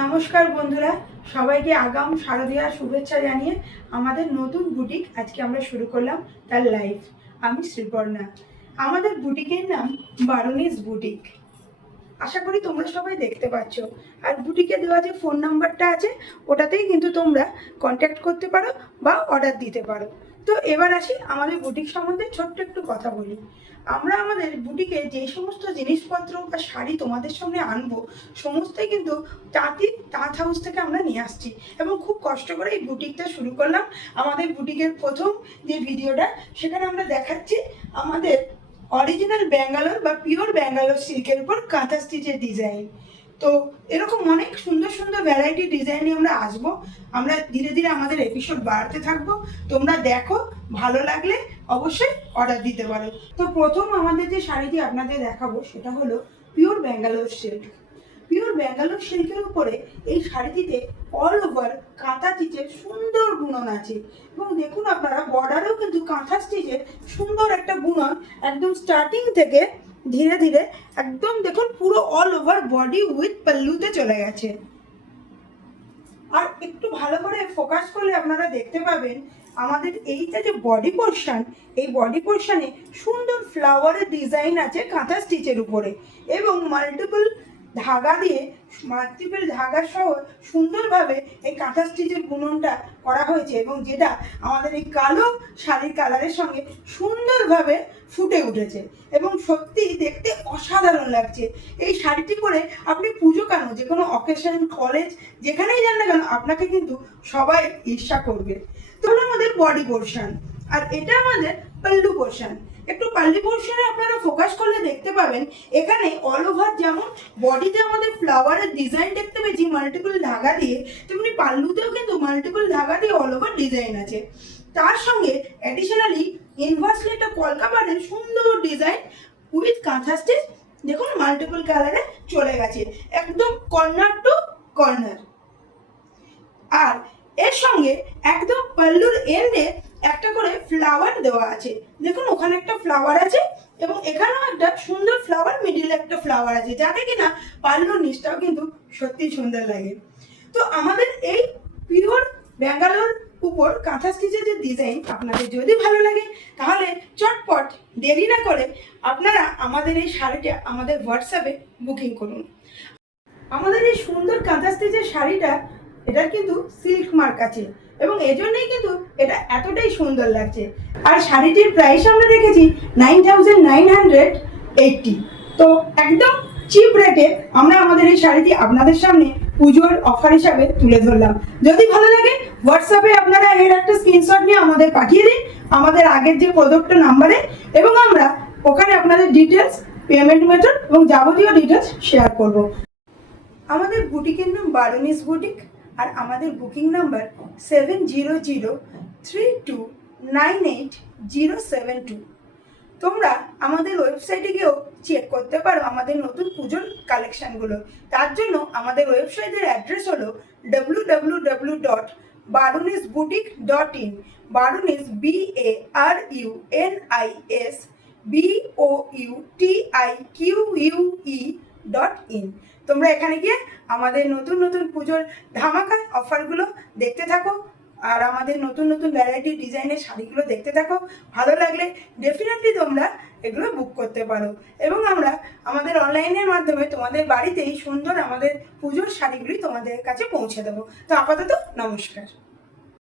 নমস্কার বন্ধুরা, সবাইকে আগাম শারদীয়ার শুভেচ্ছা জানিয়ে আমাদের নতুন বুটিক আজকে আমরা শুরু করলাম তার লাইভ। আমি শ্রীপর্ণা। আমাদের বুটিকের নাম বারুনিস বুটিক। আশা করি তোমরা সবাই দেখতে পাচ্ছ। আর বুটিকে দেওয়া যে ফোন নাম্বারটা আছে ওটাতেই কিন্তু তোমরা কন্ট্যাক্ট করতে পারো বা অর্ডার দিতে পারো। তো এবার আসি আমাদের বুটিক সম্বন্ধে ছোট্ট একটু কথা বলি। আমরা আমাদের বুটিকে যে সমস্ত জিনিসপত্র বা শাড়ি তোমাদের সামনে আনবো সমস্তই কিন্তু তাঁত হাউস থেকে আমরা নিয়ে আসছি এবং খুব কষ্ট করে এই বুটিকটা শুরু করলাম। আমাদের বুটিকের প্রথম যে ভিডিওটা সেখানে আমরা দেখাচ্ছি আমাদের অরিজিনাল ব্যাঙ্গালোর বা পিওর ব্যাঙ্গালোর সিল্কের উপর কাঁথা স্টিচের ডিজাইন। তো এরকম অনেক সুন্দর সুন্দর ভ্যারাইটি ডিজাইন নিয়ে আমরা আসবো। আমরা ধীরে ধীরে আমাদের এপিসোড বাড়াতে থাকবো। তোমরা দেখো, ভালো লাগলে অবশ্যই অর্ডার দিতে পারো। তো প্রথম আমাদের যে শাড়িটি আপনাদের দেখাবো সেটা হলো pure Bangalore silk. Pure Bangalore সিল্কের উপরে এই শাড়িটিতে অল ওভার কাঁথা স্টিচের সুন্দর বুনন আছে এবং দেখুন আপনারা বর্ডারেও কিন্তু কাঁথা স্টিচের সুন্দর একটা বুনন একদম স্টার্টিং থেকে ধীরে ধীরে একদম দেখুন পুরো অল ওভার বডি উইথ পাল্লুতে চলে গেছে। আর একটু ভালো করে ফোকাস করলে আপনারা দেখতে পাবেন আমাদের এইটা যে বডি পোর্শন, এই বডি পোর্শনে সুন্দর ফ্লাওয়ারের ডিজাইন আছে কাঁথা স্টিচের উপরে এবং মাল্টিপল ধাগা সহ সুন্দরভাবে এই কাঁথা স্টিচের বুননটা করা হয়েছে এবং যেটা আমাদের এই কালো শাড়ির কালারের সঙ্গে সুন্দরভাবে ফুটে উঠেছে এবং সত্যি দেখতে অসাধারণ লাগছে। এই শাড়িটি পরে আপনি পুজো কেন, যে কোনো অকেশন, কলেজ, যেখানেই যান না কেন আপনাকে কিন্তু সবাই ঈর্ষা করবে। তো আমাদের বডি পোর্শন আর এটা আমাদের পাল্লু পোর্শন। একটু পাল্লু পোর্শনে আপনারা ফোকাস করলে দেখতে পাবেন এখানে অল ওভার যেমন বডিতে আমাদের ফ্লাওয়ারের ডিজাইন দেখতে পেয়েছি মাল্টিপল ধাগা দিয়ে, তেমনি পাল্লুতেও কিন্তু মাল্টিপল ধাগা দিয়ে অল ওভার ডিজাইন আছে। তার সঙ্গে অ্যাডিশনালি ইনভার্সলি একটা কলকা বানের সুন্দর ডিজাইন উইথ কাঁথা স্টিচ দেখুন মাল্টিপল কালারে চলে গেছে একদম কর্নার টু কর্নার। আর এর সঙ্গে একদম পাল্লুর এন্ডে একটা করে ফ্লাওয়ার দেওয়া আছে, দেখুন ওখানে একটা ফ্লাওয়ার আছে এবং এখানেও একটা সুন্দর ফ্লাওয়ার, মিডিলে একটা ফ্লাওয়ার আছে, যাতে কিনা পাল্লুর নিচটাও কিন্তু সত্যি সুন্দর লাগে। তো আমাদের এই পিওর ব্যাঙ্গালোর উপর কাঁথা স্টিচের যে ডিজাইন আপনাদের যদি ভালো লাগে তাহলে চটপট দেরি না করে আপনারা আমাদের এই শাড়িটা আমাদের হোয়াটসঅ্যাপে বুকিং করুন। আমাদের এই সুন্দর কাঁথা স্টিচের শাড়িটা এটার কিন্তু সিল্ক মার্ক আছে এবং এজন্যই কিন্তু এটা এতটাই সুন্দর লাগছে। আর শাড়িটির প্রাইস আমরা রেখেছি 9980। তো একদম চিপ রেটে আমরা আমাদের এই শাড়িটি আপনাদের সামনে পুজোর অফার হিসাবে তুলে ধরলাম। যদি ভালো লাগে হোয়াটসঅ্যাপে আপনারা এর একটা স্ক্রিনশট নিয়ে আমাদের পাঠিয়ে দিন আমাদের আগের যে প্রদত্ত নাম্বারে এবং আমরা ওখানে আপনাদের ডিটেলস, পেমেন্ট মেথড এবং যাবতীয় ডিটেলস শেয়ার করব। আমাদের বুটিকের নাম বারুনিস বুটিক আর আমাদের বুকিং নাম্বার 700232987072। তোমরা আমাদের ওয়েবসাইটে গিয়েও চেক করতে পারো আমাদের নতুন পুজোর কালেকশানগুলো। তার জন্য আমাদের ওয়েবসাইটের অ্যাড্রেস হলো www.barunisboutique.in। বারুনিস BARUNISBOUTIQUE.in। তোমরা এখানে গিয়ে আমাদের নতুন নতুন পুজোর ধামাকা অফারগুলো দেখতে থাকো আর আমাদের নতুন নতুন ভ্যারাইটি ডিজাইনের শাড়িগুলো দেখতে থাকো। ভালো লাগলে ডেফিনেটলি তোমরা এগুলো বুক করতে পারো এবং আমরা আমাদের অনলাইনের মাধ্যমে তোমাদের বাড়িতেই সুন্দর আমাদের পুজোর শাড়িগুলি তোমাদের কাছে পৌঁছে দেবো। তো আপাতত নমস্কার।